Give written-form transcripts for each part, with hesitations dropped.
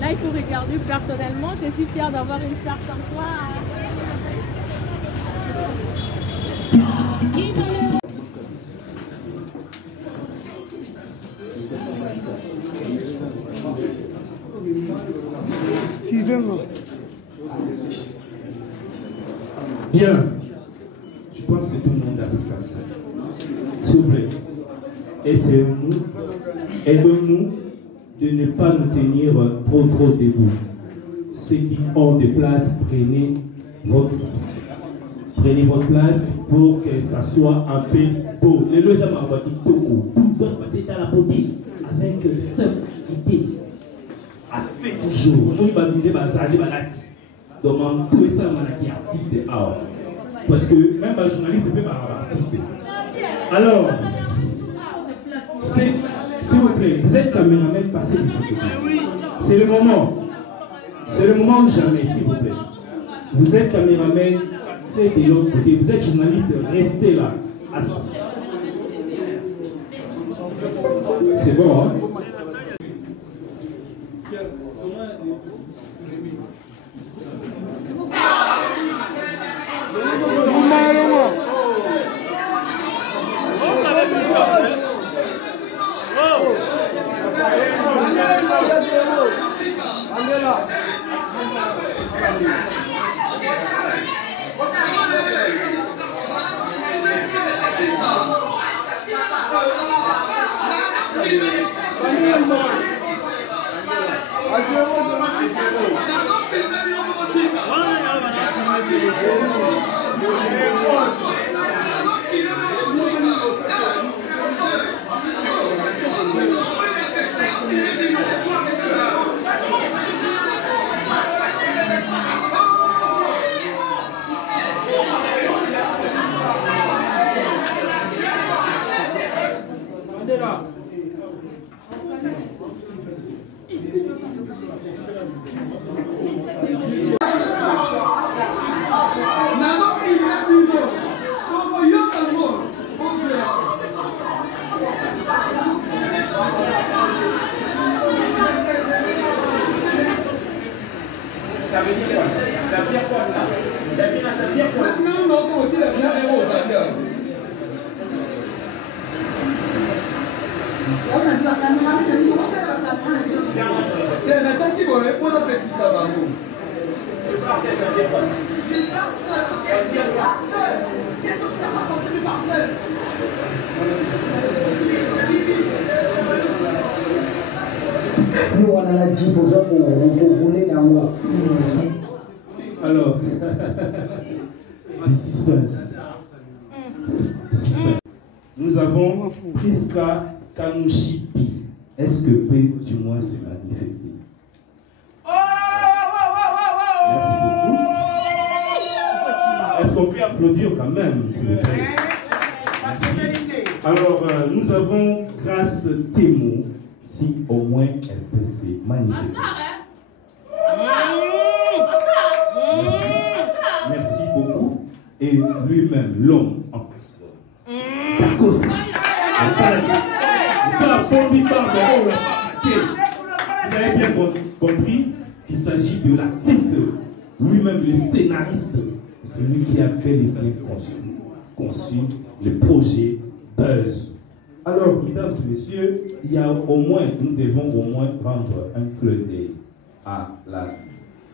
Là, il faut regarder personnellement. Je suis fière d'avoir une sœur comme toi. Bien. Je pense que tout le monde a sa place. S'il vous plaît, aidons-nous de ne pas nous tenir trop debout. Ceux qui ont des places, prenez votre place. Prenez votre place pour que ça soit un peu beau. Les deux hommes ont dit tout doit se passer dans la beauté avec simplicité. Aspect toujours. Nous allons nous basader donc tout ça qui est artiste art. Parce que même un journaliste peut pas artiste. Alors, s'il vous plaît, vous êtes caméraman, passez ici. C'est le moment. C'est le moment jamais, s'il vous plaît. Vous êtes caméraman, passez de l'autre côté. Vous êtes journaliste, restez là. Assis. C'est bon, hein? Alors, du suspense. Nous avons Priska Kanouchipi. Est-ce que peut du moins se manifester? Merci beaucoup. Est-ce qu'on peut applaudir quand même, s'il vous plaît? Merci. Alors, nous avons Grâce Témo, si au moins elle peut se manifester. Merci beaucoup. Et lui-même, l'homme en personne. D'accord. Vous avez bien compris qu'il s'agit de l'artiste, lui-même le scénariste, C'est lui qui a bel et bien conçu le projet Buzz. Alors, mesdames et messieurs, il y a au moins, nous devons au moins rendre un clin d'œil à la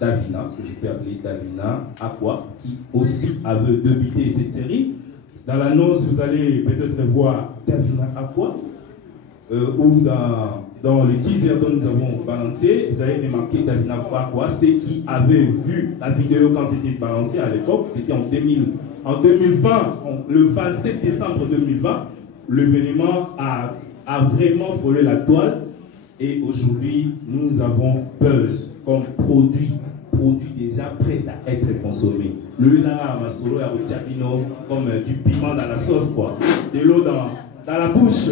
Davina, que je peux appeler Davina Aqua, qui aussi avait débuté cette série. Dans l'annonce, vous allez peut-être voir Davina Aqua, ou dans le teaser dont nous avons balancé, vous avez remarqué Davina Aqua, c'est qui avait vu la vidéo quand c'était balancé à l'époque, c'était en 2020, le 27 décembre 2020, l'événement a vraiment frôlé la toile. Et aujourd'hui, nous avons Buzz comme produit déjà prêt à être consommé. Le là, masolo à Chapino, comme du piment dans la sauce, quoi. De l'eau dans la bouche.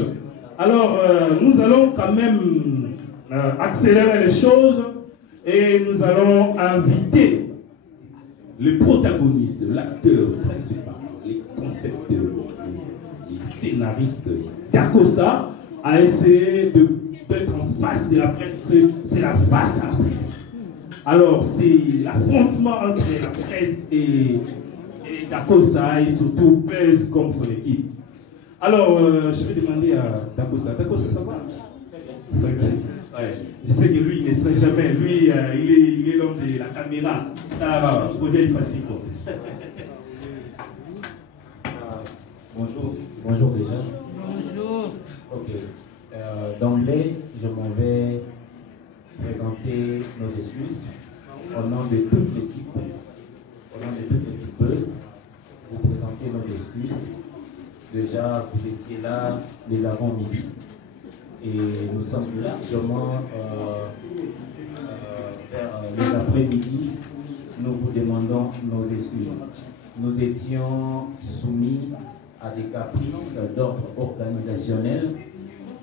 Alors, nous allons quand même accélérer les choses et nous allons inviter le protagoniste, l'acteur principal, les concepteurs, les scénaristes d'Akosa à essayer d'être en face de la presse. C'est la face à la presse. Alors, c'est l'affrontement entre la presse et Dacosta et surtout Buzz comme son équipe. Alors, je vais demander à Dacosta. Dacosta, ça va? Ouais. Je sais que lui, il ne serait jamais. Lui, il est l'homme de la caméra. Pour dire facile. Bonjour déjà. Bonjour. Ok. D'emblée, je m'en vais présenter nos excuses au nom de toute l'équipe. Au nom de toute l'équipe Buzz, vous présenter nos excuses. Déjà, vous étiez là les avant-midi et nous sommes largement vers les après-midi. Nous vous demandons nos excuses. Nous étions soumis à des caprices d'ordre organisationnel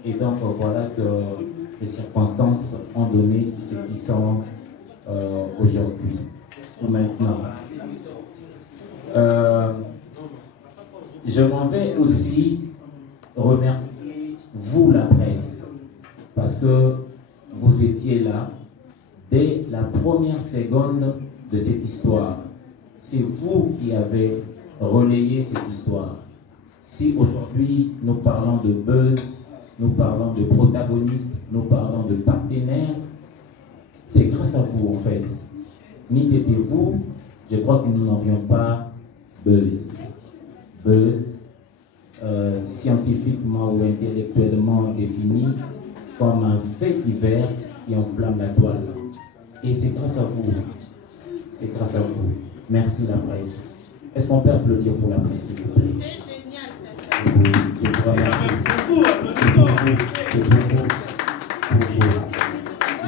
et donc voilà que les circonstances ont donné ce qui sont aujourd'hui ou maintenant. Je m'en vais aussi remercier vous la presse parce que vous étiez là dès la première seconde de cette histoire. C'est vous qui avez relayé cette histoire. Si aujourd'hui nous parlons de Buzz, nous parlons de protagonistes, nous parlons de partenaires, c'est grâce à vous en fait. Ni t'étiez-vous, je crois que nous n'aurions pas Buzz. Buzz, scientifiquement ou intellectuellement défini comme un fait divers qui enflamme la toile. Et c'est grâce à vous. C'est grâce à vous. Merci la presse. Est-ce qu'on peut applaudir pour la presse, s'il vous plaît? C'est génial, ça. Je vous remercie.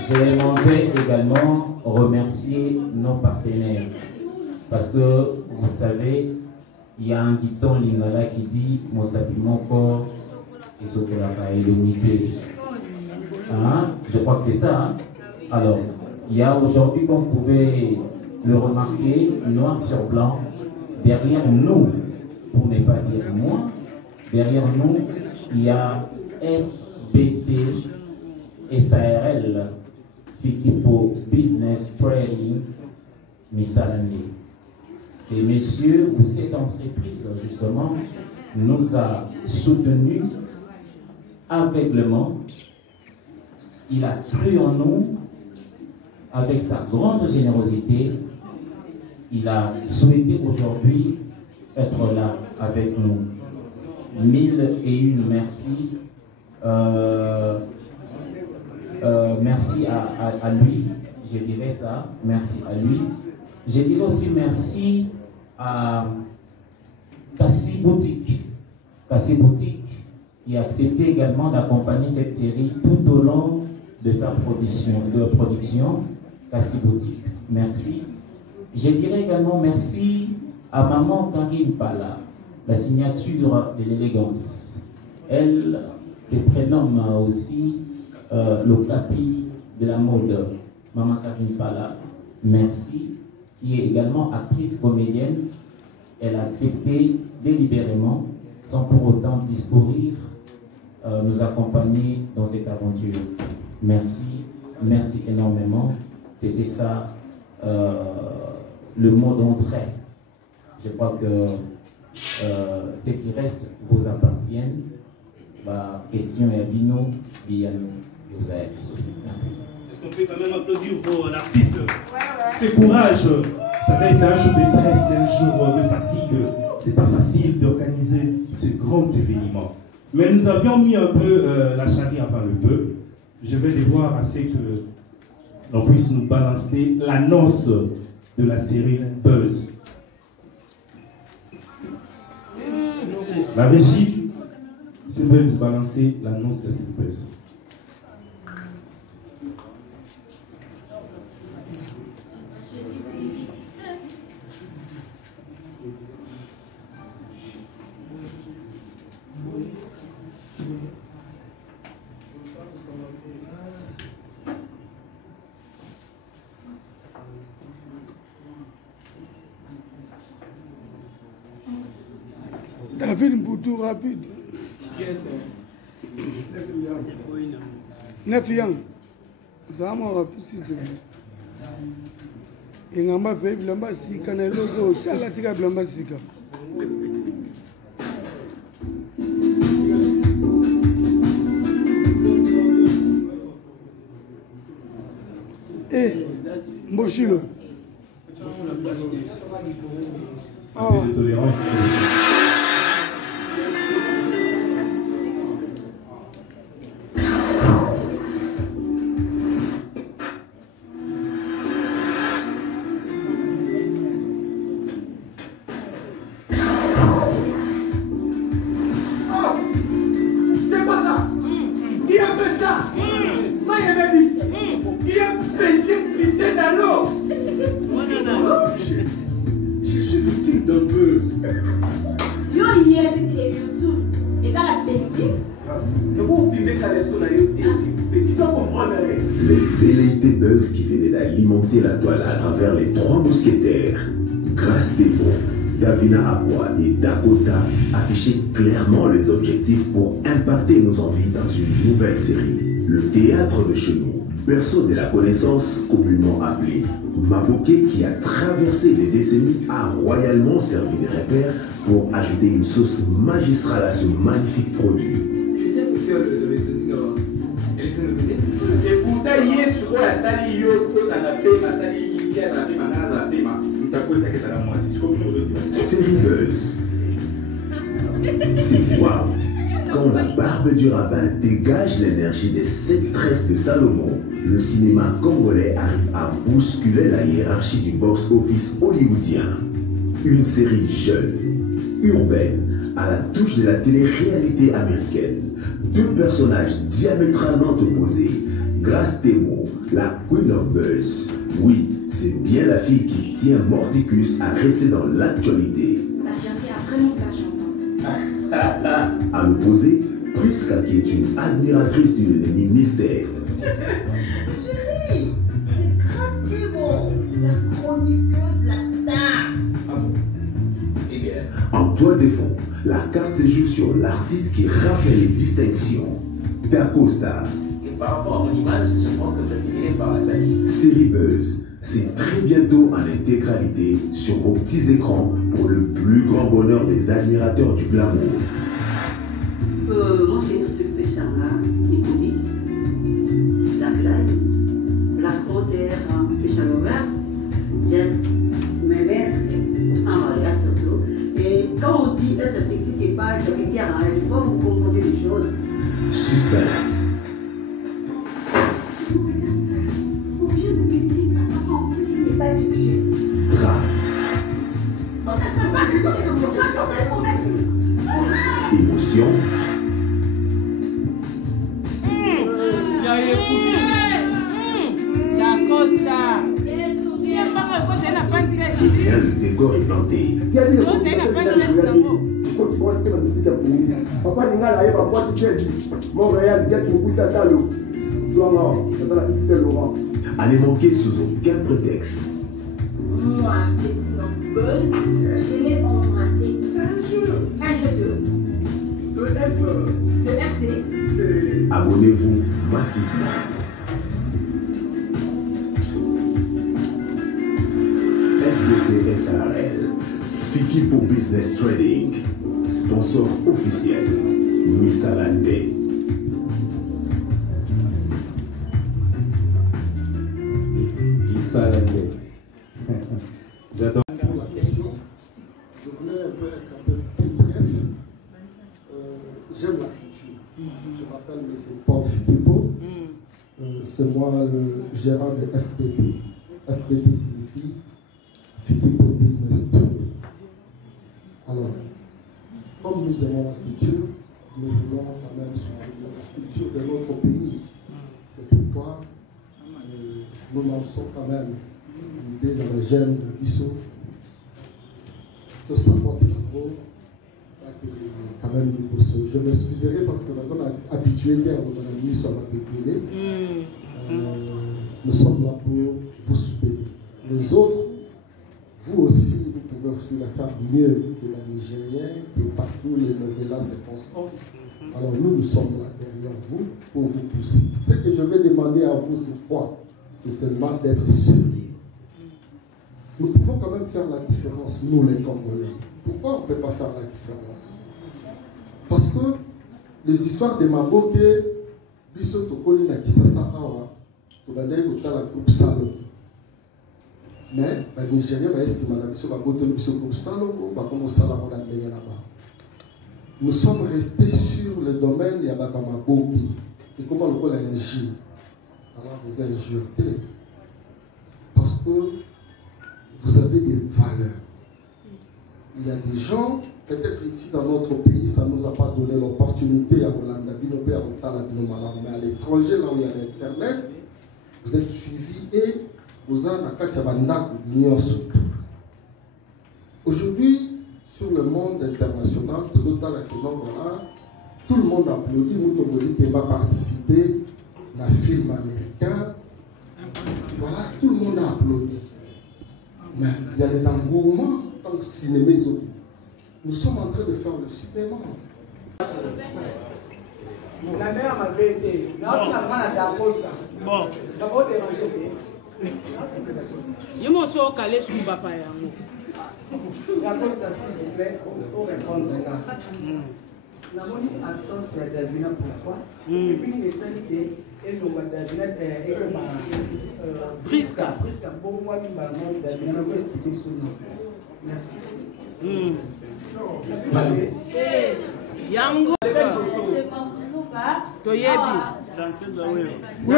Je m'en vais également remercier nos partenaires. Parce que, vous savez, il y a un dicton lingala qui dit « Mosapi moko et sokolaka elomité ». Je crois que c'est ça. Hein? Alors, il y a aujourd'hui, comme vous pouvez le remarquer, noir sur blanc, derrière nous, pour ne pas dire moi, derrière nous, il y a FBT SARL, Fikipo Business Trading Misalandi. Ces messieurs ou cette entreprise, justement, nous a soutenus aveuglément. Il a cru en nous avec sa grande générosité. Il a souhaité aujourd'hui être là avec nous. 1001 merci. Merci à lui, je dirais ça. Merci à lui. Je dirais aussi merci à Kassi Boutique. Kassi Boutique qui a accepté également d'accompagner cette série tout au long de sa production. Kassi Boutique, merci. Je dirais également merci à maman Karine Pala, la signature de l'élégance. Elle se prénomme aussi le tapis de la mode. Maman Karine Pala, merci. Qui est également actrice comédienne. Elle a accepté délibérément, sans pour autant discourir, nous accompagner dans cette aventure. Merci, merci énormément. C'était ça le mot d'entrée. Je crois que ce qui reste vous appartiennent. La question est bino, biano, merci. Est-ce qu'on peut quand même applaudir pour l'artiste? C'est courage. Vous savez, c'est un jour de stress, c'est un jour de fatigue. C'est pas facile d'organiser ce grand événement. Mais nous avions mis un peu la charrie avant le bœuf. Je vais devoir assez que l'on puisse nous balancer l'annonce de la série Buzz. La régie, je vais nous balancer l'annonce de cette Buzz. David Mboutou rapide. Yes, 9 ans. Zama rapide s'il te plaît. Ingamba pe bilamba sika na logo chala tika bilamba sika. Mboshilo. Les velléités Buzz qui venaient d'alimenter la toile à travers les trois mousquetaires, Grace Debo, Davina Akwa et Dacosta affichaient clairement les objectifs pour impacter nos envies dans une nouvelle série. Le théâtre de chez nous, berceau de la connaissance communément appelé Maboké, qui a traversé des décennies, a royalement servi de repère pour ajouter une sauce magistrale à ce magnifique produit. Et pourtant, il est sur la salle, il y a la Série Buzz. C'est waouh! Quand la barbe du rabbin dégage l'énergie des 7 tresses de Salomon, le cinéma congolais arrive à bousculer la hiérarchie du box-office hollywoodien. Une série jeune, urbaine, à la touche de la télé-réalité américaine. Deux personnages diamétralement opposés. Grace Demo, la Queen of Buzz. Oui, c'est bien la fille qui tient Mordicus à rester dans l'actualité. La chercher a vraiment de la chance. À l'opposé, Priska, qui est une admiratrice d'une ennemie mystère. Chérie, c'est Grace Demo, la chroniqueuse, la star. Eh bien. En toile de fond, la carte se joue sur l'artiste qui rafle les distinctions. Dacosta. Et par rapport à mon image, je crois que je finirai par la salir. Série Buzz, c'est très bientôt en intégralité sur vos petits écrans pour le plus grand bonheur des admirateurs du glamour. Moi, c'est ce péchard-là, qui est comique. La blague, la crodère, péchard ouvert. J'aime me mettre en mariage surtout. Et quand on dit être sexy, c'est pas jolitaire, hein. Il faut vous confondre les choses. Suspense. Regarde ça. On vient de gagner un enfant qui n'est pas sexuel. Drame. Émotion. Et bien le décor est planté. À ne manquer sous aucun prétexte. Moi, depuis Buzz, je l'ai embrassé. C'est un jeu. Un jeu de FC. Abonnez-vous massivement. FBT SARL, Fiki Business Trading, sponsor officiel, Missalande. J'adore. Pour la question, je voulais un peu être un peu plus bref. J'aime la culture. Je m'appelle M. Paul Fitepo. C'est moi le gérant de FPT. FPT signifie Fitepo Business Trading. Alors, comme nous aimons la culture, nous voulons quand même soutenir la culture de notre pays. C'est pourquoi nous lançons quand même l'idée dans les gènes de Bissot que ça porte quand même je m'excuserai parce que nous sommes habitués à la nuit sur notre télé. Nous sommes là pour vous soutenir. Les autres, vous aussi, vous pouvez aussi la faire mieux que la Nigérienne et partout les novellas se constant. Alors nous sommes là derrière vous pour vous pousser. Ce que je vais demander à vous, c'est quoi? C'est seulement d'être sérieux. Nous pouvons quand même faire la différence, nous les Congolais. Pourquoi on ne peut pas faire la différence? Parce que les histoires de Maboke, Biso Tokoli na Kisasa Awa, Tobandai Kota la groupe Salon. Mais les Nigériens vont estimer que Biso Bagoto Biso groupe Salon, Bakomo Salamo la Benya là-bas. Nous sommes restés sur le domaine de Yabaka Maboke. Et comment le col a injure? Alors vous injurez. Parce que vous avez des valeurs. Il y a des gens, peut-être ici dans notre pays, ça ne nous a pas donné l'opportunité à Hollande, mais à l'étranger, là où il y a l'Internet, vous êtes suivis et vous avez aujourd'hui, sur le monde international, tout le monde applaudit, Moutoboli qui va participer à un film américain. Voilà, tout le monde a applaudi. Mais il y a des engouements dans le cinéma. Nous sommes en train de faire le supplément. La mère m'avait été. Bon. D'abord déranger. Je m'en suis calé sur le papa. La Costa, s'il vous plaît, pour répondre là. La monnaie absence de Davina, pourquoi? Et puis les salités. Et nous avons Prisca. Bon, moi, je vais expliquer son nom. Merci. Yango. Toyebi. Oui,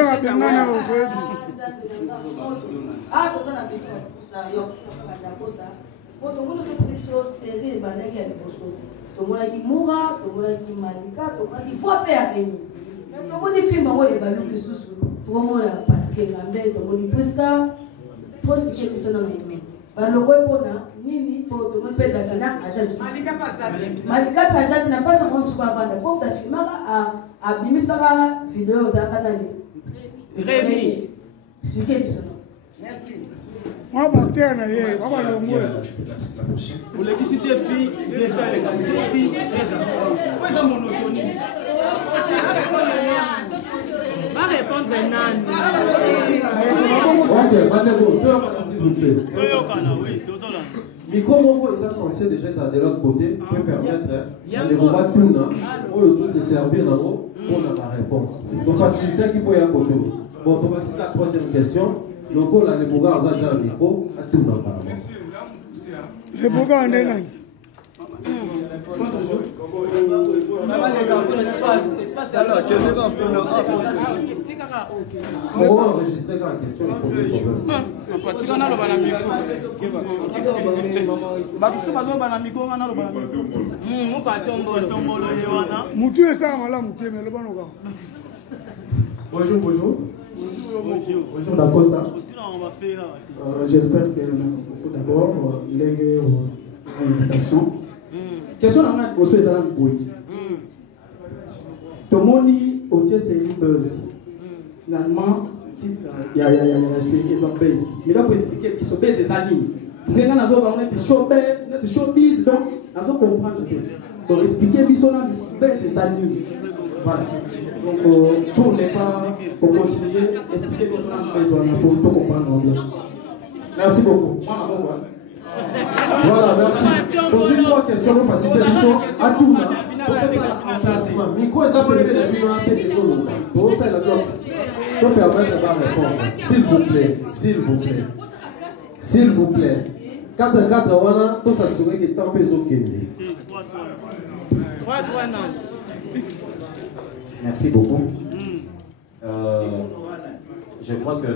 tomoni film yango ebalo lisusu tokomona Patrick Ngambe tomoni Prisca faut expliquer biso na meme baloko mpona nini po tomoni mpe Davina aza Malika Pazati na mpasa monsuku avanda po tafilmaka abimisaka video ozalaka nani Rémi expliquer biso na merci moi bactère na ye baba longo pour l'électricité puis déjà les capacités ouais dans monotonie va répondre maintenant. Micro est censé déjà de l'autre côté peut permettre de pouvoir tout se servir pour la réponse. Donc faciliter qui peut y avoir. Bon, pour passer à la troisième question, donc on a les pouvoirs à un micro à tout le monde. Les pouvoirs en est là. On va enregistrer la question. Bonjour. Bonjour Dacosta. J'espère que merci beaucoup d'abord l'invitation. Question on a reçu les amis pour tout le monde au c'est une buzz. Finalement, il y a ils ont buzz. Mais là pour expliquer qu'ils sont buzz des amis. C'est quand on a des showbiz, donc on a comprendre. Donc expliquer qu'ils sont buzz des amis. Voilà. Donc pour ne pas continuer, expliquer qu'ils sont buzz pour tout comprendre. Merci beaucoup. Voilà, merci. Posez 3 questions pour faciliter les choses. À tout là, pour faire ça en placement. Micro, ça peut être la vie dans les zones. Pour faire la bloc. Pour permettre de répondre. S'il vous plaît, s'il vous plaît. S'il vous plaît. 4-4, on a tout s'assurer que tant pis au Kenya. Merci beaucoup. Je crois que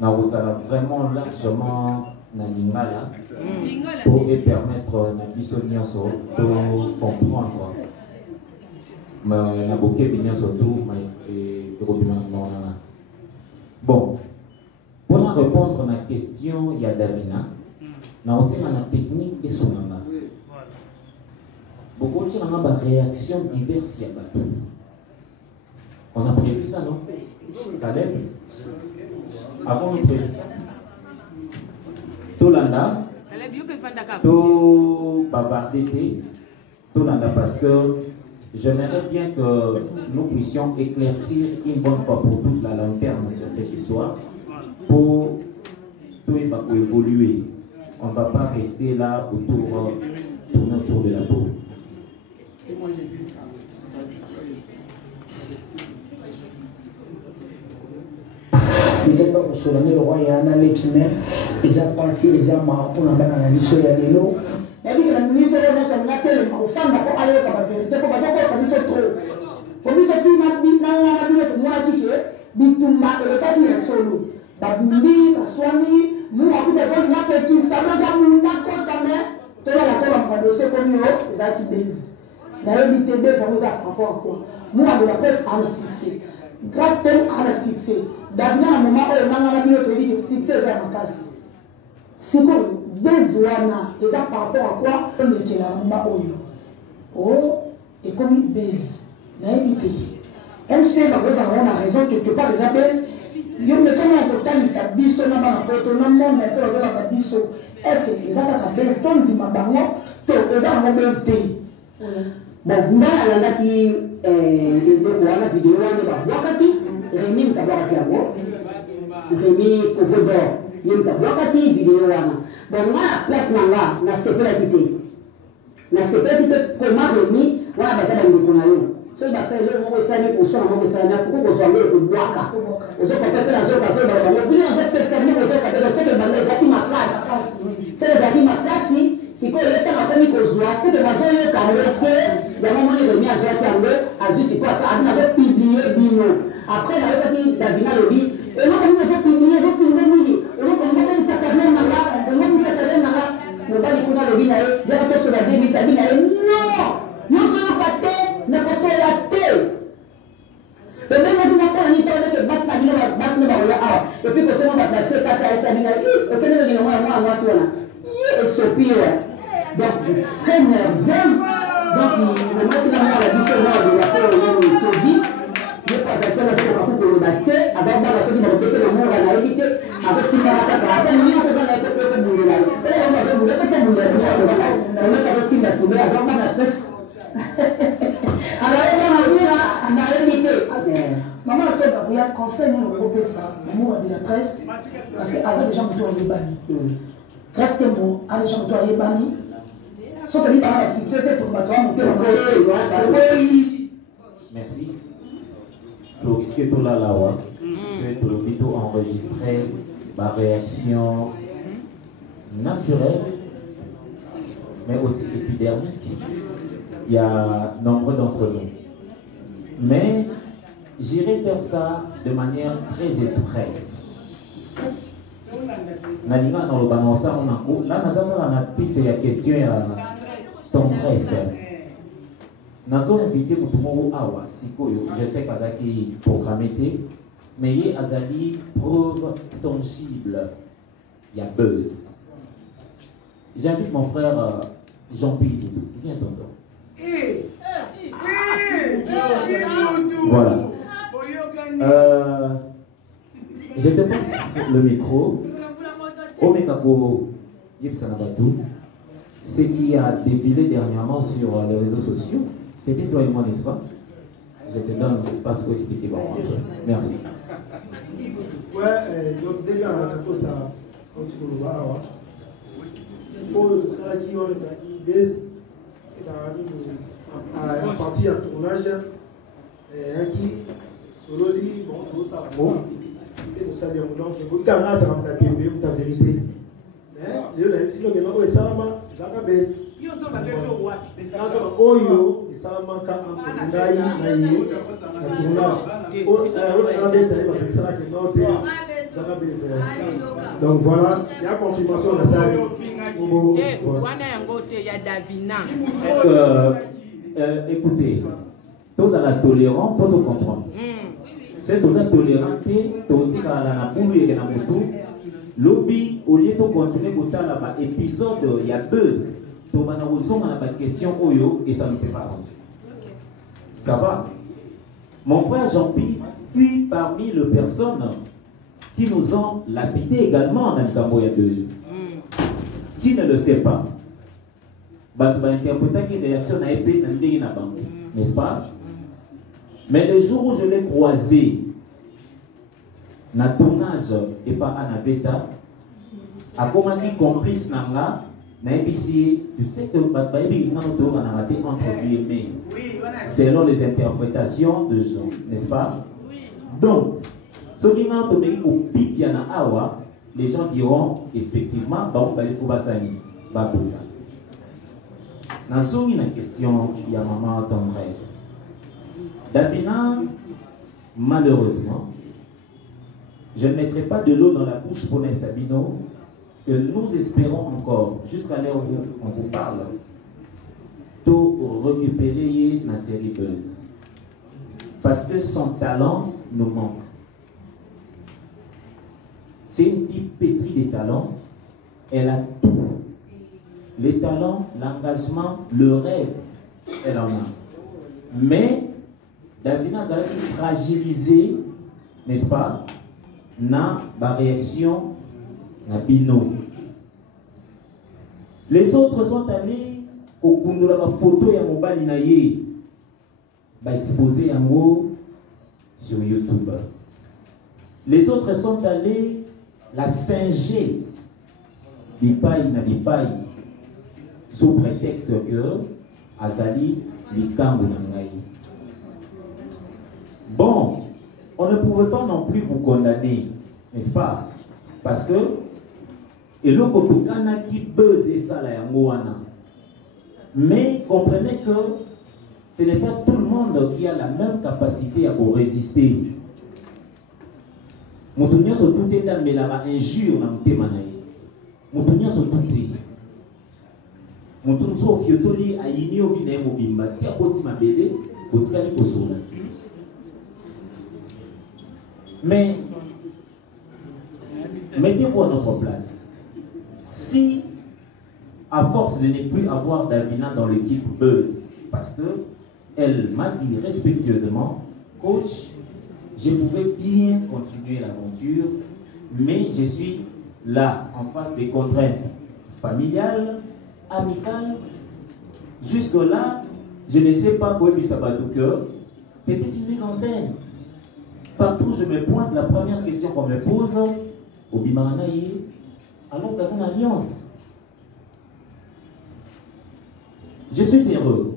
nous allons vraiment largement Nalingala pour permettre à Bissonio de comprendre. Bon, pour répondre à la question, il y a Davina. Nous avons aussi la technique et son nom. Beaucoup de gens ont des réactions diverses. On a prévu ça, non? Caleb? Avant, on a prévu ça. Tolanda, tout bavarder, Tolanda, parce que j'aimerais bien que nous puissions éclaircir une bonne fois pour toute la lanterne sur cette histoire pour évoluer. On ne va pas rester là tourner autour de la peau. C'est moi, j'ai vu. Peut-être pas pour se le roi et un l'être humain, ils ont passé les armes pour la banane à l'issue de l'eau. Et puis, la minute de la nation, la télé, aux femmes, n'a pas allé à la vérité, pour passer à ça, ils sont trop. Pour nous, c'est plus ma vie, dans la minute, moi, qui est, Bitumba, et le cas qui est solo. Babumbi, Baswami, nous, à bout de ça, nous, à Pékin, ça m'a dit, nous, à Kontame, tout le monde a un dossier comme nous, les gens qui baisent. D'ailleurs, BTB, ça vous a rapport à quoi? Nous, à la presse, à le succès. Grâce à le succès. D'avenir, à un moment où on a mis notre vie de succès, c'est ma case. Ce qu'on a besoin, et ça par rapport à quoi on est là, oh, et comme une baise, naïveté. Comme je fais, on a raison, quelque part, les abaisse. Yo me comment on peut aller s'habiller sur la porte, on a monde dans la biso. Est-ce que c'est ça la baisse, ton dit ma bango, to, et ça on baisse day. Bon, moi, à la qui la vidéo, on va wakati, Rémi mtabakati hapo. Rémi Kovodor, il mtabakati vidéo wana. Bon, moi, la place nanga, na sécurité. Na sécurité, comment Rémi, wana bazala mbisonayo. So basa ile mo sani kusoma mo sani kuko kozwanga kubwaka. Ozoka pepe na zoka zo ba mo bino za pesa ni ozoka pepe c'est que bande za ki ma classe. C'est le daki ma classe ni siko ile tanga pemi kozwa c'est que bazo yo kanweke ya mo ni Rémi azwa tango azu siko ça a bien publié bino. Après la petite Davina Lobi et moi comme je publié je suis venu et moi comme je ça carnet manga et moi ça carnet manga mo bali kuna Lobi na ye ya ko so la débit ça bina non non je pas na passer la tête. Et même quand on a fait un état de basse na bino basse na ba ya et puis quand on va battre ça ta ça bina et que ne moi sona et sopira donc très nerveuse donc le matin na la biso na la faire on se dit je pas que la chose pour le battre avec la chose de que le monde a évité avec si la ta ta ni on se va la faire pour le là et on va se bouger ça bouger on va pas si la soumer avant la presse. Alors, on a limité. Maman, il y a un conseil, nous avons fait ça. Maman a dit la presse. Parce que Aza déjà mouton à Yébani. Reste moi, a déjà mouton à Yébani. Sauf que lui, par la succès, pour ma monter au oui. Merci. Pour ce que tout là, je vais plutôt enregistrer ma réaction naturelle, mais aussi épidermique. Il y a nombreux d'entre nous. Mais j'irai faire ça de manière très expresse. Nalima dans le banansa, on a là, nous avons une piste de question à tendresse. Nous avons invité pour tout le monde à Sikoyo. Je sais pas qui programmé, mais il y a des preuves tangibles. Il y a buzz. J'invite mon frère Jean-Pierre. Viens, tonton. Voilà. Je te passe le micro. Omekapo Yipsanabatu, ce qui a défilé dernièrement sur les réseaux sociaux, c'était toi et moi, n'est-ce pas? Je te donne l'espace pour expliquer. Merci. Ouais, donc déjà, on a posté oyo tosalaki wana ezalaki base à partir ya tournage eyaki sololi bon tosala bo mpe tosali yango donc bokikanga azaka muta tembe muta vérité mais lelo nayebisi lokema oyo esalama ezalaka base oyo esalamaka entre ngai na ye na tournage oyo nabeta ye bapekisalaki ngao te ezalaka base donc voilà ya confirmation na sali wana yango te ya Davina. Écoutez, tous à la tolérance pour te comprendre. C'est tous à tolérant que tous à la boulou et la moto. Lobby au lieu de continuer pour là-bas épisode il y a buzz. Tu vas nous poser la question oyo et ça ne fait pas avancer. Ça va? Mon frère Jean-Pierre fut parmi les personnes qui nous ont lapidé également dans le Camboya buzz. Qui ne le sait pas? N'est-ce pas? Mais le jour où je l'ai croisé, na tournage et pas à Naveta, à comment dit complice nanga, tu sais que entre guillemets, selon les interprétations de gens, n'est-ce pas? Donc, ce qui m'a donné au pic yana awa, les gens diront effectivement, bon, il faut basani, babouza. Dans une question, il y a maman tendresse. Davina, malheureusement, je ne mettrai pas de l'eau dans la bouche pour Neb Sabino, que nous espérons encore, jusqu'à l'heure où on vous parle, de récupérer la série Buzz. Parce que son talent nous manque. C'est une fille pétrie des talents. Elle a tout. Les talents, l'engagement, le rêve, elle en a. Mais, Davina a été fragilisée, n'est-ce pas, dans la réaction, na bino. Les autres sont allés au Kundula, la photo ya mobali na ye, exposé en haut sur YouTube. Les autres sont allés la singer, bipaï na bipaï, sous prétexte que Azali likambo nangai. Bon, on ne pouvait pas non plus vous condamner, n'est-ce pas? Parce que et le kotokana qui buzz et ça la yangoana. Mais comprenez que ce n'est pas tout le monde qui a la même capacité à vous résister. Moutounion se tout est dans la injure dans le thème. Moutounion se tout est. Moutounion se fiotoli a yini au vinaire mobimba. Tia poti ma bébé, potikali kosola. Mais mettez-vous à notre place. Si, à force de ne plus avoir Davina dans l'équipe Buzz, parce que elle m'a dit respectueusement, coach, je pouvais bien continuer l'aventure, mais je suis là, en face des contraintes familiales, amicales. Jusque-là, je ne sais pas quoi lui sabato que c'était une mise en scène. Partout où je me pointe, la première question qu'on me pose, au Bimaranaï, alors nous avons une alliance. Je suis heureux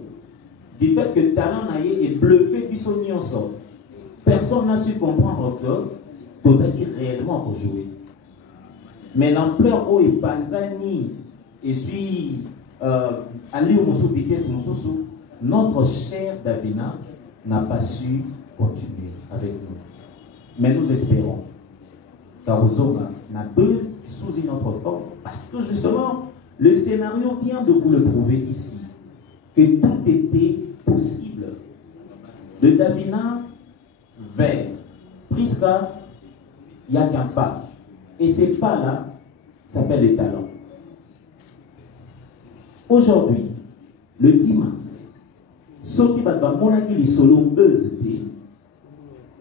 du fait que Talent Naye est bluffé du son. Personne n'a su comprendre que Tozaki réellement pour jouer. Mais l'ampleur où est Panzani et suis allé au Moussou vitesse Moussou, notre cher Davina n'a pas su continuer avec nous. Mais nous espérons qu'Auzoma n'a Buzz sous une autre forme parce que justement le scénario vient de vous le prouver ici que tout était possible. De Davina vers Priska, il n'y a qu'un pas. Et ces pas-là s'appellent les talents. Aujourd'hui, le 10 mars, ce qui va être les solo Buzz,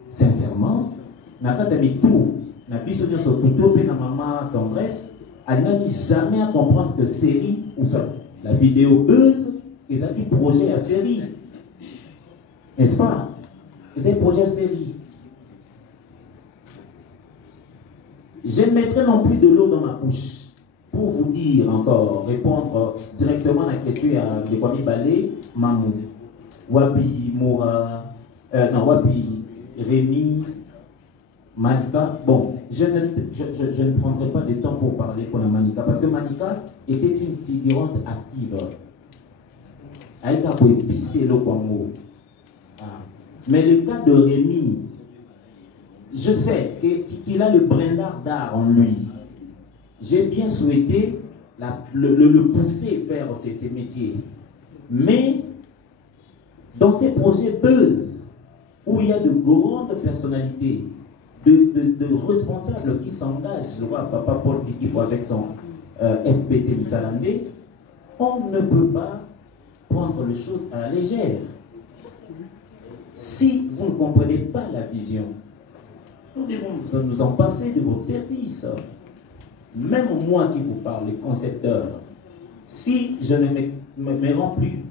sincèrement, n'a pas mis tout, n'a pas sur photo, na maman tendresse, elle n'a jamais à comprendre que série ou ça, la vidéo Buzz, ils ont dit projet à série. N'est-ce pas? Ils ont projet à série. Je ne mettrai non plus de l'eau dans ma bouche. pour vous dire encore, répondre directement à la question de Kwame Balé, Mamou, Wabi Moura, non, Wabi Rémi, Manika. Bon, je ne prendrai pas de temps pour parler pour la Manika, parce que Manika était une figurante active. Elle a épicé le Kwamo. Mais le cas de Rémi, je sais qu'il a le brin d'art en lui. J'ai bien souhaité le pousser vers ces métiers. Mais dans ces projets buzz, où il y a de grandes personnalités, de responsables qui s'engagent, je vois Papa Paul Fikifo avec son FBT Missalandé, on ne peut pas prendre les choses à la légère. Si vous ne comprenez pas la vision, nous devons nous en passer de votre service. Même moi qui vous parle, les concepteurs, si je ne me rends plus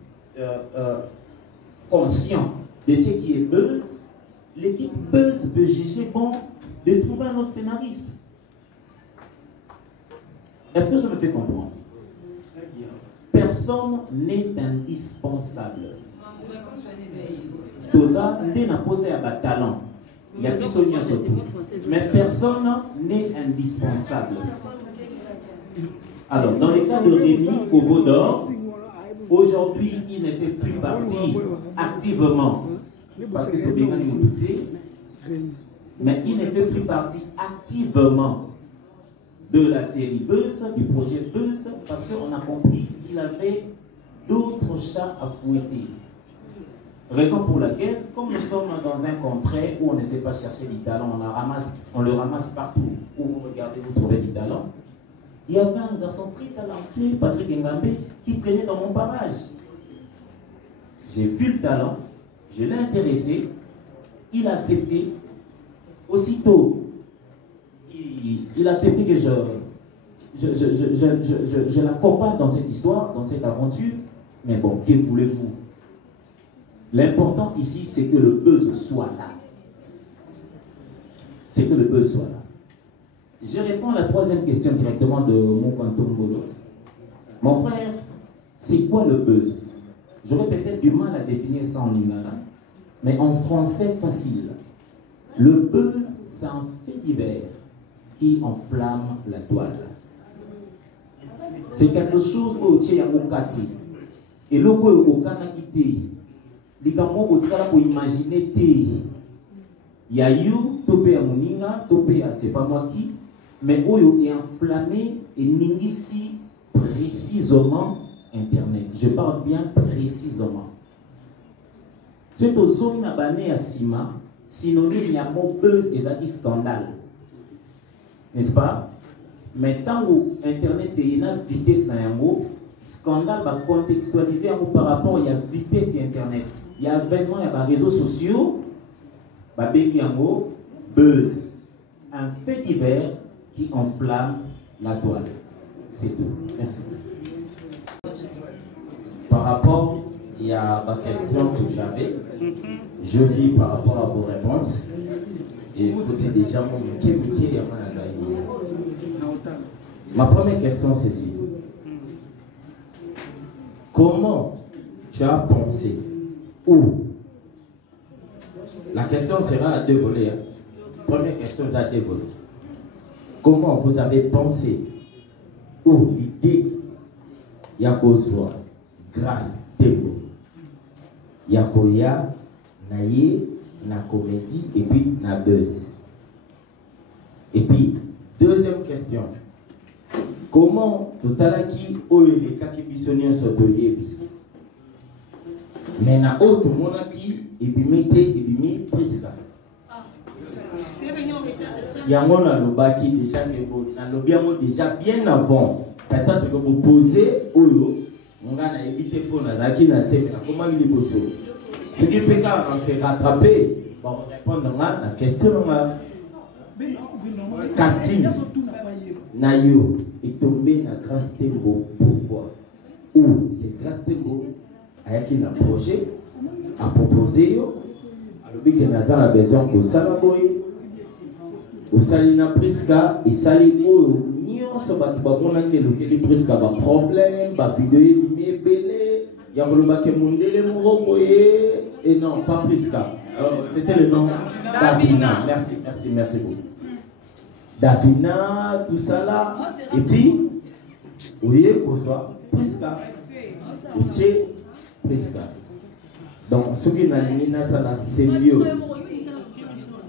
conscient de ce qui est buzz, l'équipe buzz peut juger bon de trouver un autre scénariste. Est-ce que je me fais comprendre? Personne n'est indispensable. Toza n'a posé à talent. Il y a plus soigné surtout. Mais personne n'est indispensable. Alors, dans le cas de Rémi Kovodor, aujourd'hui, il ne fait plus partie activement, parce que Tobégan nous doutait, mais il ne fait plus partie activement de la série Buzz, du projet Buzz, parce qu'on a compris qu'il avait d'autres chats à fouetter. Raison pour laquelle, comme nous sommes dans un contrée où on ne sait pas chercher du talent, on le ramasse partout. Où vous regardez, vous trouvez du talent. Il y avait un garçon très talentueux, Patrick Ngambe, qui traînait dans mon barrage. J'ai vu le talent, je l'ai intéressé, il a accepté. Aussitôt, il a accepté que je l'accompagne dans cette histoire, dans cette aventure. Mais bon, que voulez-vous? L'important ici, c'est que le buzz soit là. C'est que le buzz soit là. Je réponds à la troisième question directement de mon Quantum Bodo. Mon frère, c'est quoi le buzz? J'aurais peut-être du mal à définir ça en lingala, mais en français facile. Le buzz, c'est un fait divers qui enflamme la toile. C'est quelque chose au tché au kati. Et le ko au kanakité. Les gens pour imaginer Yayou, topé à Moninga, topé à c'est pas moi qui, mais Oyo est enflammé et n'ingici précisément Internet. Je parle bien précisément. C'est aux zones abanées à Sima, synonyme il y a mon buzz et ça dit scandale. N'est-ce pas? Mais tant que Internet est une vitesse à un mot, scandale va contextualiser par rapport à la vitesse d'Internet. Il y a avènement, il y a des réseaux sociaux, buzz, un fait divers qui enflamme la toile. C'est tout. Merci. Par rapport, il y a ma question que j'avais. Je vis par rapport à vos réponses. Et écoutez déjà mon ma première question, c'est ceci. Comment tu as pensé? Où? La question sera à deux volets. Première question à deux volets. Comment vous avez pensé? Où l'idée Yakozwa, grâce Tembo, Yakoya, Naye, na comédie et puis na buzz. Et puis, deuxième question. Comment tout à l'heure qui les cas qui bisonnent sur mais na autre monde qui et puis mettez et puis mis presque. Il y a mon alobaki déjà que vous déjà bien avant. Peut-être que vous posez oyo on a évité pour Nazaki na semaine comment il est bosso. Ce qui peut quand on fait rattraper pour répondre à la question casting Nayo est tombé dans Grâce Tembo. Pourquoi? Ou c'est Grâce Tembo avec un projet à proposer à l'objet que Nazar a besoin que Salaboy ou Salina Priska et Sali Oyo nyonso bato bamonaki elokeli presque baproblème bavideo elimi ebele ya kolobaki mondele moko boye et non pas Priska. C'était le nom Davina. Merci beaucoup. Davina, tout ça là. Et puis, oui, Kozwa, Priska. Uche, Priska. Donc, ce qui n'a pas ça, c'est mieux.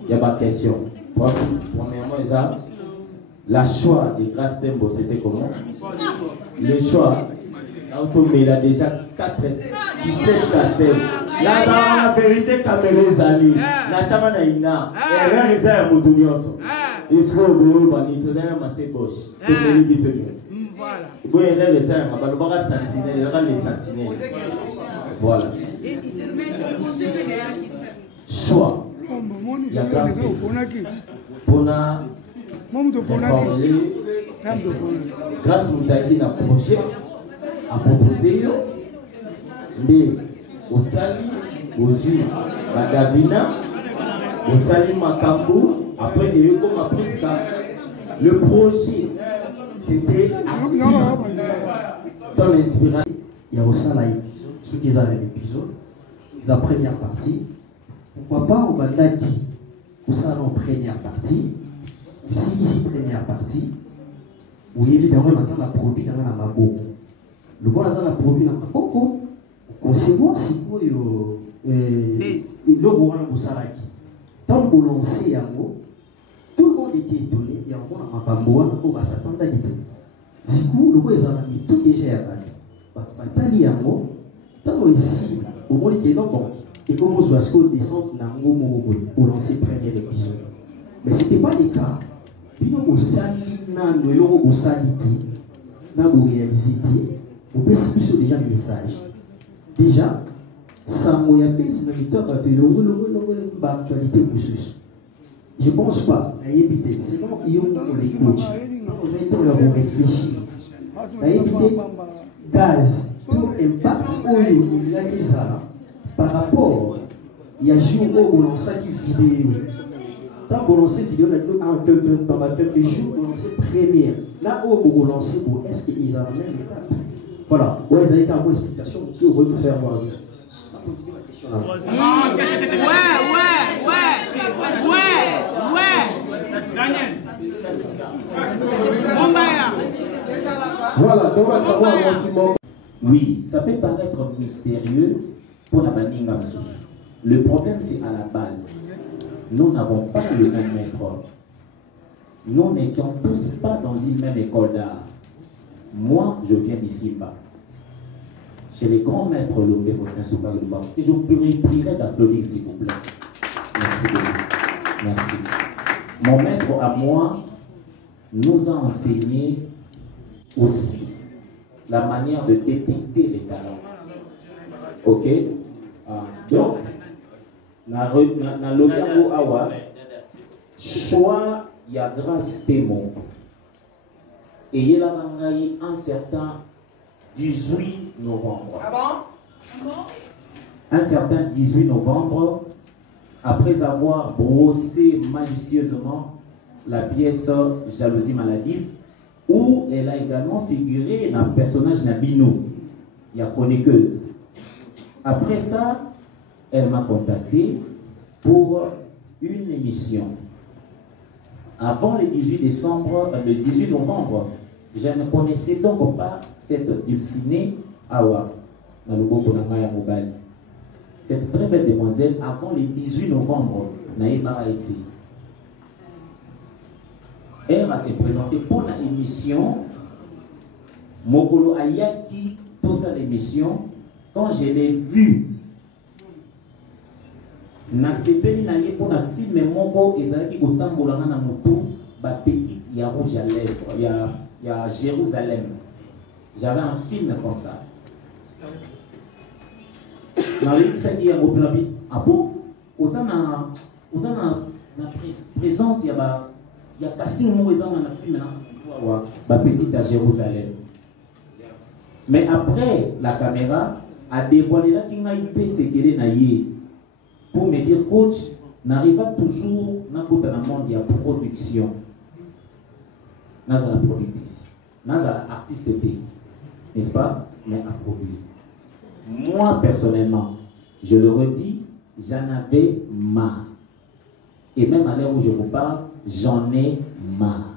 Il y a pas de question. Premièrement, la choix de Grâce Tembo, c'était comment? Le choix, il a déjà 17 cassettes. Là, la vérité, Caméra Zali, la Tamanaïna, et rien n'est à Moutounios. Il faut que vous ayez un maté gauche. Voilà. Vous avez les sentinelles, les sentinelles. Voilà. Choix. Il y a grâce Pona informé. Grâce Moutaki n'a projet à proposer mais au Sali, aux Juifs, Davina, au Sali Makambu, après il y a eu comme Priska. Le projet, c'était dans l'inspiration. Il y a aussi ceux qui ont l'épisode, la première partie. Pourquoi pas au Bandaki, au salon première partie, aussi ici première partie, où évidemment, on a produit dans la Mabo. Le bon, on a produit dans la Mabo. Concevoir si vous le roi de Saraki. Tant qu'on lançait un mot, tout le monde était étonné. Il y a encore un Mapamboa, on va s'attendre à l'idée. Du coup, le roi est en ami, tout déjà à Batali un mot, tant ici, au moins il est bon. Et comme on voit ce qu'on descend dans un mot pour lancer le premier épisode. Mais ce n'était pas le cas. Puis nous, au sali, au salité, dans la réalisité, on peut s'y déjà le message. Déjà, ça m'a appelé l'actualité pour je ne pense pas à éviter. C'est comme il y a les coachs. On va réfléchir. À éviter gaz, tout impact il y a ça par rapport. Il y a jour où on lance une vidéo. Quand on lance une vidéo, on a quelques jours, on lance une première. Là où on lance, est-ce qu'ils ont la même étape? Voilà, vous avez une explication que vous pouvez faire voir. Daniel. Voilà, donc on va savoir un. Oui, ça peut paraître mystérieux pour la Baninga Msous. Le problème, c'est à la base. Nous n'avons pas le même maître. Nous n'étions tous pas dans une même école d'art. Moi, je viens d'Isimba. Chez les grands maîtres Lombe Faustin Soukalouba. Et je vous prierai d'applaudir, s'il vous plaît. Merci beaucoup. Merci. Mon maître à moi nous a enseigné aussi la manière de détecter les talents. Ok? Donc, dans l'Ogambo Awa, choix, il y a grâce témoin. Et il y a un certain 18 novembre. Ah bon? Un certain 18 novembre, après avoir brossé majestueusement la pièce Jalousie maladive, où elle a également figuré dans le personnage Nabino, il y a chroniqueuse. Après ça, elle m'a contacté pour une émission. Avant le 18 novembre, je ne connaissais donc pas cette Dulcinée Awa, dans le groupe de Mobile. Cette très belle demoiselle, avant le 18 novembre, n'a pas été. Elle va se présenter pour l'émission Mokolo Ayaki, pour cette émission. Quand je l'ai vue, na sepeli na ye pour na film moko ezalaki kotambolanga na moto ba petite ya rouge à lèvres ya Jérusalem. J'avais un film comme ça. Na yebisaki yango mpena bi ah bon oza na présence ya casting moko ezanga na film na ba petite à Jérusalem. Mais après la caméra a dévoilé là qu'il ngai pe sekele na ye. Pour me dire, coach, n'arrive pas toujours dans le monde de la production. Dans la productrice. Nazara artiste était, n'est-ce pas? Mais à produire. Moi, personnellement, je le redis, j'en avais marre. Et même à l'heure où je vous parle, j'en ai marre.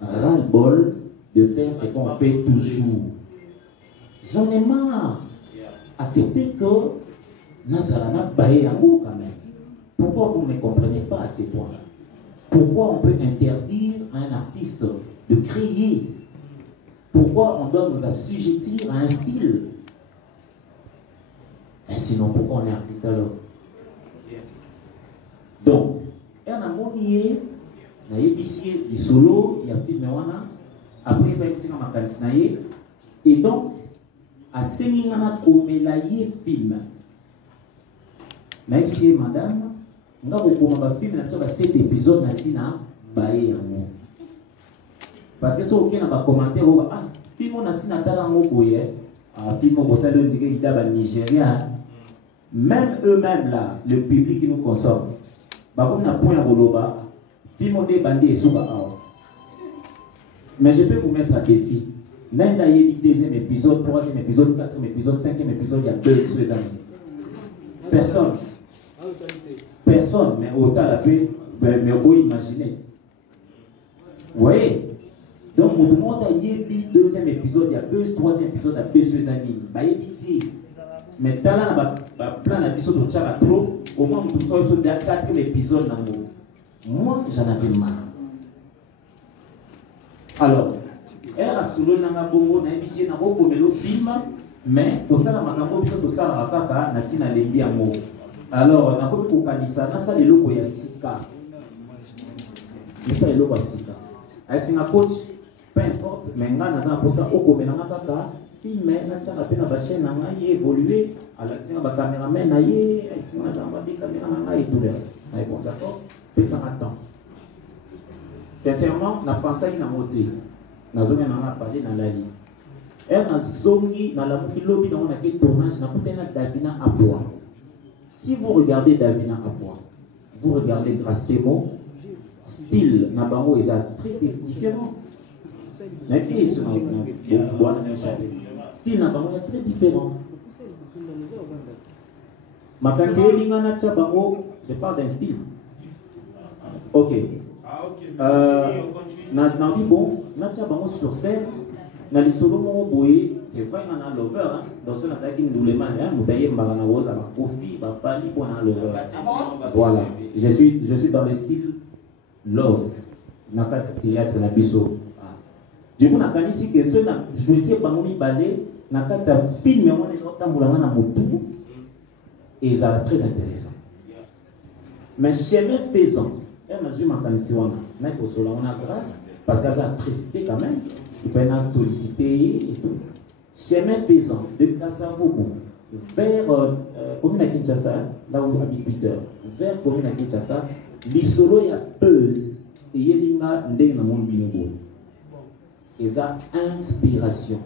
Ras-le-bol de faire ce qu'on fait toujours. J'en ai marre. Acceptez que Nazara n'a pas amour quand même. Pourquoi vous ne comprenez pas à ces points-là? Pourquoi on peut interdire à un artiste de créer? Pourquoi on doit nous assujettir à un style? Et sinon, pourquoi on est artiste alors? Donc, il y a un monier, il y a des solos, il y a des films, après il y a des films, et donc, à Séningana, comme il y a des films, même si madame, on a beaucoup de films, il y a 7 épisodes, il y a parce que si on a des commentaires, ah, film on a si natala film on a le Nigeria, même eux-mêmes là, le public qui nous consomme, bah comme on a point à Roloba, film on est bandé et souba. Mais je peux vous mettre à défi. Même dans le deuxième épisode, troisième épisode, quatrième épisode, cinquième épisode, il y a 2 sur les amis. Personne. Personne, mais autant la paix, mais on peut imaginer. Vous voyez? Donc, tout le monde a eu le deuxième épisode, il y a 2, troisième épisode, il y a 2 sur les amis. Mais dans la plan d'épisode de Tchara trop, au moins, il y a 4 épisodes. Moi, j'en avais marre. Alors, elle a solo nanga bongo na ebisi na ko komelo film mais pour ça la makambo biso to sala kaka na sina lembi yango. Alors na ko ko kanisa na sa leloko ya sika. Isa leloko ya sika. Ati na coach peu importe mais nga na za pour ça o komela kaka film na tchaka pe na ba chaîne na ngai évoluer ala sina ba cameraman na ye sina na ba bi caméra na ngai tout le reste. Ay bon d'accord? Et ça m'attend. Sincèrement, na pensé na moté. Nazongi na parlé dans la ligne. Elle na zongi dans la lobby dans on a fait tournage na peut-être Davina à poids. Si vous regardez Davina à poids, vous regardez Grastemo, style na bango est très différent. Mais puis style na bango est très différent. Ma quantité lingana cha bango, je parle d'un style. OK. Na bon, na tia bango sur scène, na lisolo mo boye, c'est vrai qu'on a lover hein, dans ce n'a qui nous le mal hein, mutaye mbana rosa ba kofi ba pali pour un lover. Voilà, je suis dans le style love. Na pas théâtre na biso. Du coup na kanisi que ce na jouer bango mi balé, na kata film on est tambola na motu et ça très intéressant. Mais chemin faisant elle m'a dit on a grâce parce qu'elle a tristesse quand même. Il faut la solliciter et tout. Chemin faisant de Kassavogo vers commune à Kinshasa, là où habite Peter, vers commune à Kinshasa, l'isolo y a buzz et il y a ndeng na mon binobo. Et ça inspiration.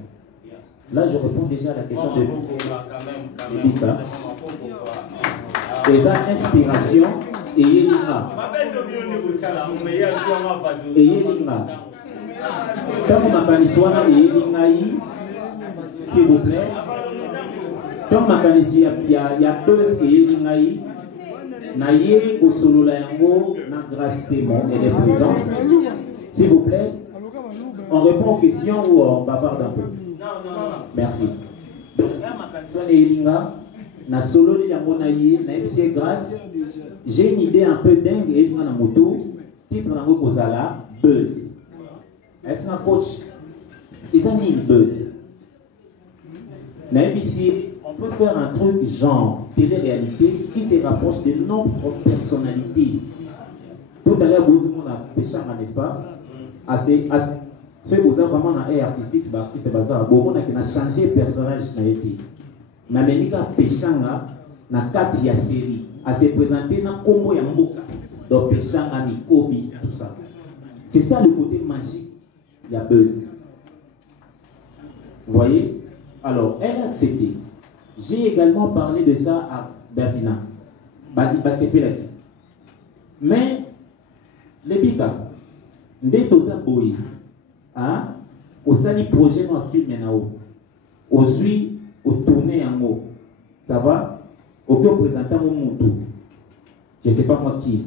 Là je réponds déjà à la question de Bika. Et ça inspiration. Et Yelinga. Et Yelinga. Quand on m'a et Yelinga, s'il vous plaît. Quand on m'a il y a 2 et Yelinga. Naye au solo la yango na grâce témoin elle est présente. S'il vous plaît. On répond aux questions ou on bavarde un peu. Merci. Donc, quand on Yelinga. Na solo li yango na ye na ebisi grâce j'ai une idée un peu dingue et na moto titre na ngo kozala buzz est-ce na coach ils ont dit buzz na ebisi on peut faire un truc genre télé-réalité qui se rapproche de notre personnalité. Tout à l'heure vous on a péché n'est-ce pas assez ceux qui ont vraiment un air artistique artiste bazar bon on a changé personnage na été na memika peshanga na kati ya série a se présenter na kombo ya mboka donc peshanga mikobi tout ça c'est ça le côté magique il y a buzz vous voyez alors elle a accepté j'ai également parlé de ça à Davina mais les bika ndetoza boy hein au sali projet dans un film maintenant au suit au tourner en mot ça va au présentant mon moutou je sais pas moi qui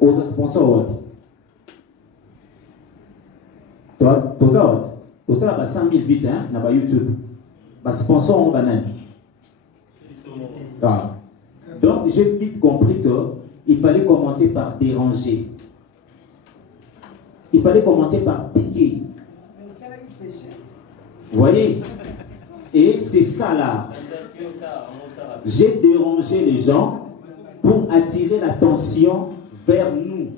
aux sponsors toi tout ça là 100 000 vite hein na YouTube ba sponsor on banane donc j'ai vite compris que il fallait commencer par déranger. Il fallait commencer par piquer. Vous voyez? Et c'est ça là. J'ai dérangé les gens pour attirer l'attention vers nous.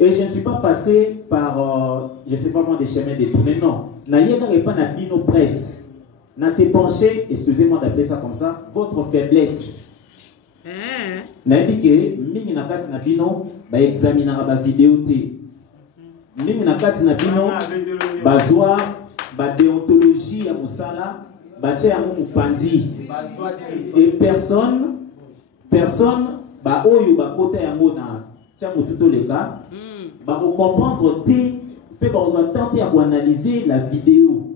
Et je ne suis pas passé par, je ne sais pas moi, des chemins détournés. Non. N'ayez pas na bino presse. N'a s'est penché, excusez-moi d'appeler ça comme ça, votre faiblesse. Nabi mingi na kati na bino ba examiner ba vidéo te mingi na kati na bino bazwa ba déontologie ya musala ba tia yango mupanzi et personne ba oyo ba kota yango na tia mututo leka ba comprendre te pe ba tenter à analyser la vidéo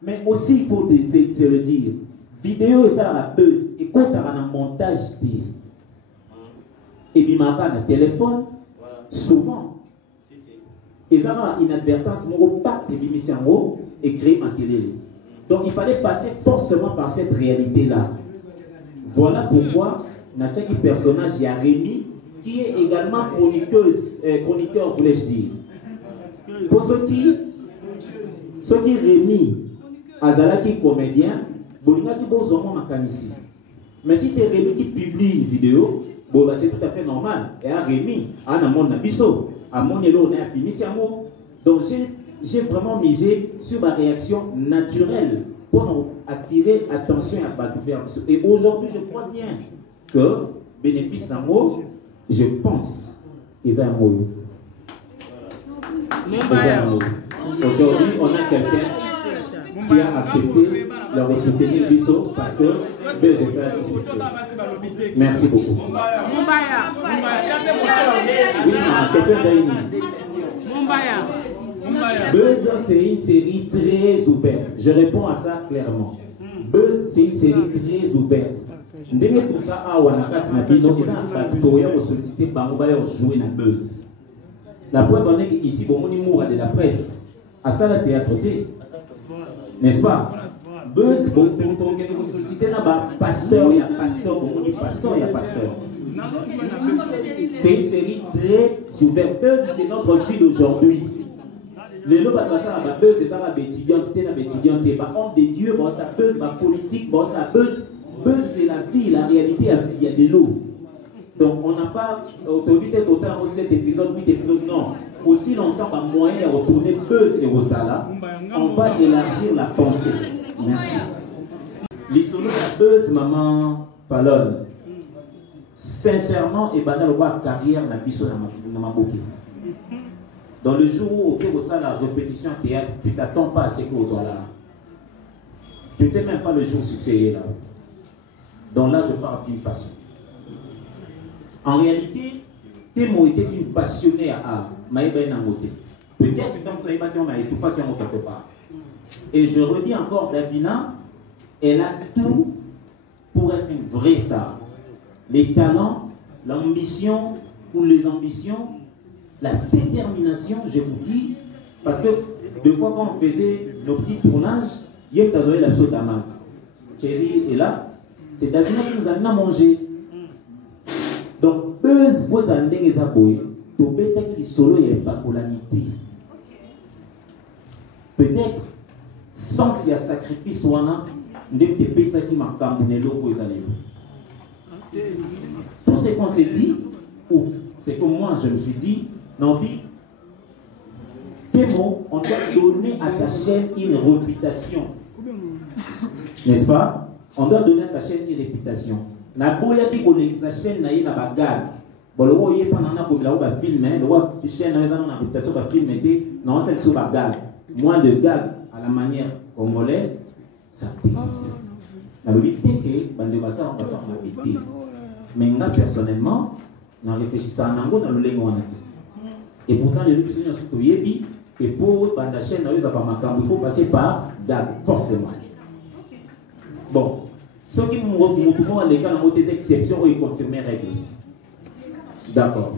mais aussi il faut se le dire vidéo et ça la buzz et quand tu as un montage et puis maintenant le téléphone souvent et ça va inadvertance mon pas et puis c'est en haut et créer ma télé donc il fallait passer forcément par cette réalité là voilà pourquoi notre personnage il y a Rémi qui est également chroniqueur voulais-je dire pour ceux qui Rémi Azalaki comédien mais si c'est Rémi qui publie une vidéo, bon, bah, c'est tout à fait normal. Et à Rémi, à mon abisso, à mon élo, donc j'ai vraiment misé sur ma réaction naturelle pour attirer attention à ma couverture. Et aujourd'hui, je crois bien que bénéfice d'un mot, je pense qu'ils ont un mot. Aujourd'hui, on a quelqu'un qui a accepté le soutenir Bisso parce que merci beaucoup. Oui, ma question Buzz, c'est une série très ouverte. Je réponds à ça clairement. Buzz, c'est une série très ouverte. Ndenge tout ça a wanakati na bino eza ba solliciter bango ba jouer na Buzz. La preuve en est ici bon moni moura de la presse à ça la théâtre n'est-ce pas? Buzz, bon, pour solliciter là-bas, pasteur, il y a pasteur, bon, il y a pasteur, il y a pasteur. C'est une série très ouverte. Buzz, c'est notre vie d'aujourd'hui. Les lots, Buzz, c'est ça, étudiante, par honte de Dieu, bon, ça Buzz, ma politique, bon, ça Buzz, c'est la vie, la réalité, il y a des lots. Donc, on n'a pas autorité totale au 7 épisodes, 8 épisodes, non. Aussi longtemps, par moyen de retourner Buzz et Rosala, on va élargir la pensée. Merci. L'histoire de Buzz, maman Fallon. Sincèrement, et banal voir carrière na biso na maboki. Dans le jour où au Rosala la répétition théâtre, tu t'attends pas à ce que aux là. Tu ne sais même pas le jour succès là. Donc là, je parle d'une passion. En réalité, Témo était une passionnée à art. Peut-être que dans ce moment, quelque part. Et je redis encore, Davina, elle a tout pour être une vraie star. Les talents, l'ambition ou les ambitions, la détermination, je vous dis, parce que deux fois quand on faisait nos petits tournages, il y a eu la sauce d'Amas. Thierry est là, c'est Davina qui nous a mangé. Donc, Buzz, vous avez des abonnés, tout peut-être qu'il solo et pas pour l'amitié. Peut-être, sans ce sacrifice, on a des personnes qui m'ont camouné l'eau. Tout ce qu'on s'est dit, ou c'est que moi je me suis dit, non, Témo, on doit donner à ta chaîne une réputation. N'est-ce pas? On doit donner à ta chaîne une réputation. Na boya qui connaît sa chaîne na yina bagad. Bon le roi yé pendant na comme la ou ba film le roi chaîne na yina na réputation ba film était non c'est sur bagad. Moi le gag à la manière congolais ça pique. Na le dit que bande basa on passe en pique. Mais moi personnellement na réfléchissant en ango na le lengo na. Et pourtant, les gens sont sur Toyebi, et pour la chaîne, il faut passer par Gab, forcément. Bon, ce qui me montre les cas dans des exceptions, ils confirment les règles. D'accord.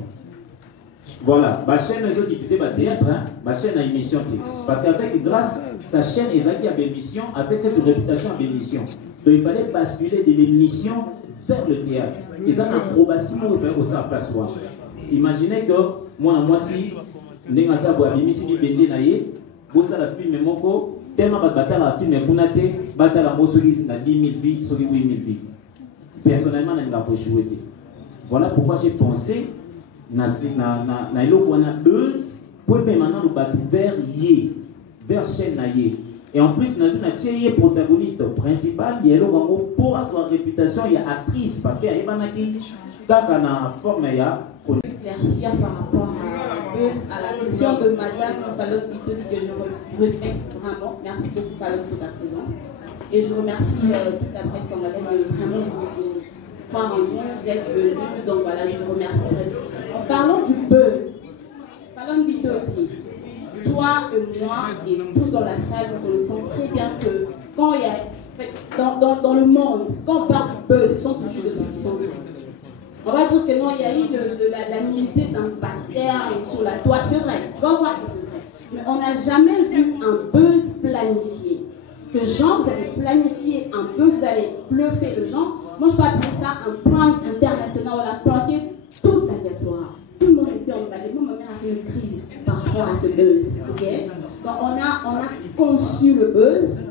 Voilà, ma chaîne est diffusée par théâtre, ma chaîne a émission. Parce qu'avec grâce, sa chaîne est à l'émission, avec cette réputation à l'émission. Donc il fallait basculer de l'émission vers le théâtre. Ils ont un probation au sein de place. Imaginez que moi, si je suis à l'émission de Naye, vous savez la film moko, tellement de bataille la film kunate, bataille la mosogi na 10 000 vies, sur 8 000 vies. Personnellement, je n'ai pas joué. Voilà pourquoi j'ai pensé na buzz pour maintenant nous battre vers chaîne naye. Et en plus, nous avons un protagoniste principal, il y a pour avoir réputation, il y a actrice, parce qu'il y a une forme, il y a éclaircir par rapport à la question de Madame Palot Bitoli que je respecte vraiment. Merci beaucoup Palot pour ta présence. Et je remercie toute la presse congolaise vraiment vous êtes venus, donc voilà, je vous remercie. Parlons du buzz. Palot Bitoli. Toi et moi et tous dans la salle, nous connaissons très bien que quand il y a dans le monde, quand on parle du buzz, ce sont toujours des trucs qui sont vrais. On va dire que non, il y a eu la nullité d'un pasteur sur la toile, c'est vrai, tu vas voir que c'est vrai. Mais on n'a jamais vu un buzz planifié. Que genre, vous avez planifié un buzz, vous avez bluffé le genre. Moi, je peux appeler ça un plan international, on a planqué toute la diaspora. Tout le monde était emballé. Moi, ma mère a fait une crise par rapport à ce buzz. Okay? Donc, on a conçu le buzz.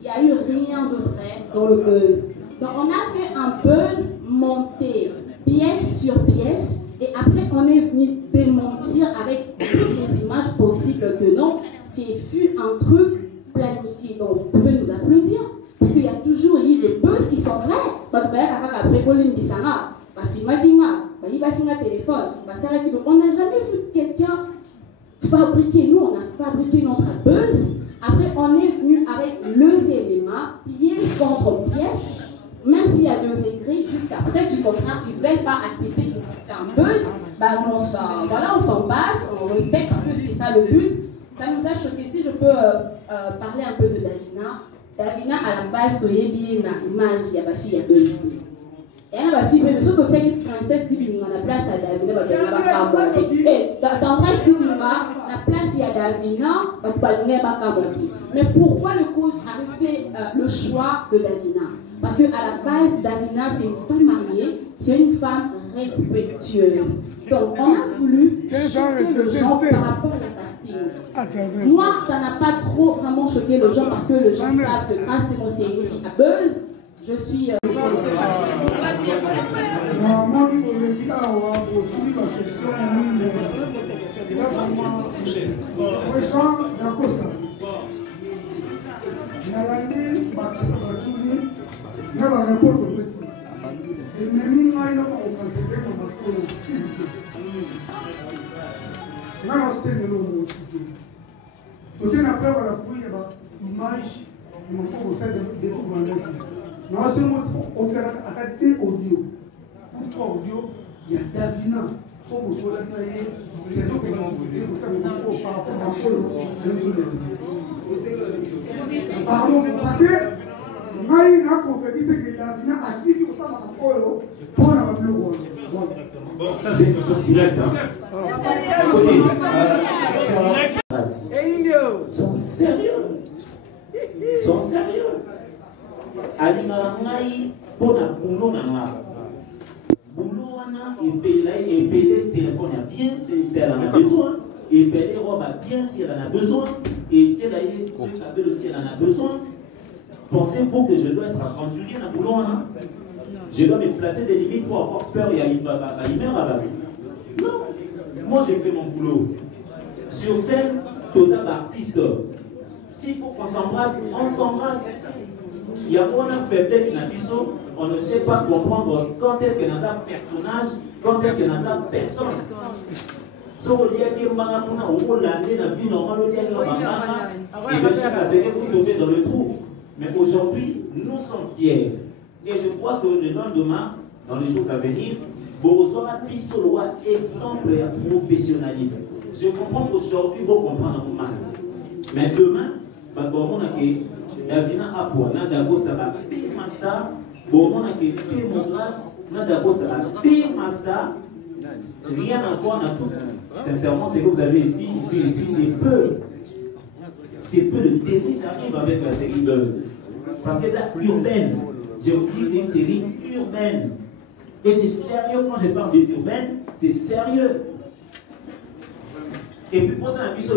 Il n'y a eu rien de vrai dans le buzz. Donc, on a fait un buzz monté pièce sur pièce. Et après, on est venu démentir avec les images possibles que non, c'est fut un truc planifié. Donc, vous pouvez nous applaudir. Parce qu'il y a toujours eu des buzz qui sont vrais. On n'a jamais vu quelqu'un fabriquer. Nous, on a fabriqué notre buzz. Après, on est venu avec les éléments, pièce contre pièce. Même s'il y a deux écrits, jusqu'après, tu comprends, ils ne veulent pas accepter que c'est un buzz. Ben, on s'en passe, on respecte parce que c'est ça le but. Ça nous a choqué. Si je peux parler un peu de Davina. Davina, à la base, il y a une image, il y a ma fille, il y a buzz. Et elle va fille, mais surtout c'est une princesse Dibinga, la place à Davina, dans la place Dibinga, la place il y a Davina, mais pourquoi le coach a fait le choix de Davina? Parce qu'à la base, Davina, c'est une femme mariée, c'est une femme respectueuse. Donc, on a voulu choquer le gens par rapport à la casting. Moi, ça n'a pas trop vraiment choqué les gens parce que les gens savent que grâce à mon série à buzz, je suis. il y a Davina. Pardon, parce que Maï n'a confirmé que Davina a dit que ça va encore pour la plus grosse. Bon, ça c'est une chose directe. Sont sérieux. Sont sérieux. Alimarangai pour la boulot nana. Boulot nana et payer téléphone bien si elle en a besoin. Et payer robe bien si elle en a besoin. Et si elle a si elle en a besoin. Pensez-vous que je dois être aventurier dans le boulot nana? Je dois me placer des limites pour avoir peur et aller à l'humeur à la vie. Non. Moi j'ai fait mon boulot. Sur scène, tous les artistes. S'il faut qu'on s'embrasse, on s'embrasse. Il y a une faiblesse dans l'histoire, on ne sait pas comprendre quand est-ce que dans un personnage, quand est-ce que dans un personne. Si on dit que on a vie normale, on dit que et bien vous tombez dans le trou. Mais aujourd'hui, nous sommes fiers. Et je crois que le lendemain, dans les jours à venir, Bozora Piso le roi exemple et professionnalisme. Je comprends qu'aujourd'hui, vous comprenez mal. Mais demain, on a que Davina Apoana, Dagosta, Pire Master, on a que Pire Mongras, Dagosta, Pire Master, rien à voir dans tout. Sincèrement, c'est que vous avez dit ici, c'est peu. C'est peu de télé, j'arrive avec la série Buzz. Parce que là, urbaine, je vous dis, c'est une série urbaine. Et c'est sérieux quand je parle d'urbaine, c'est sérieux. Et puis pour ça, la mission,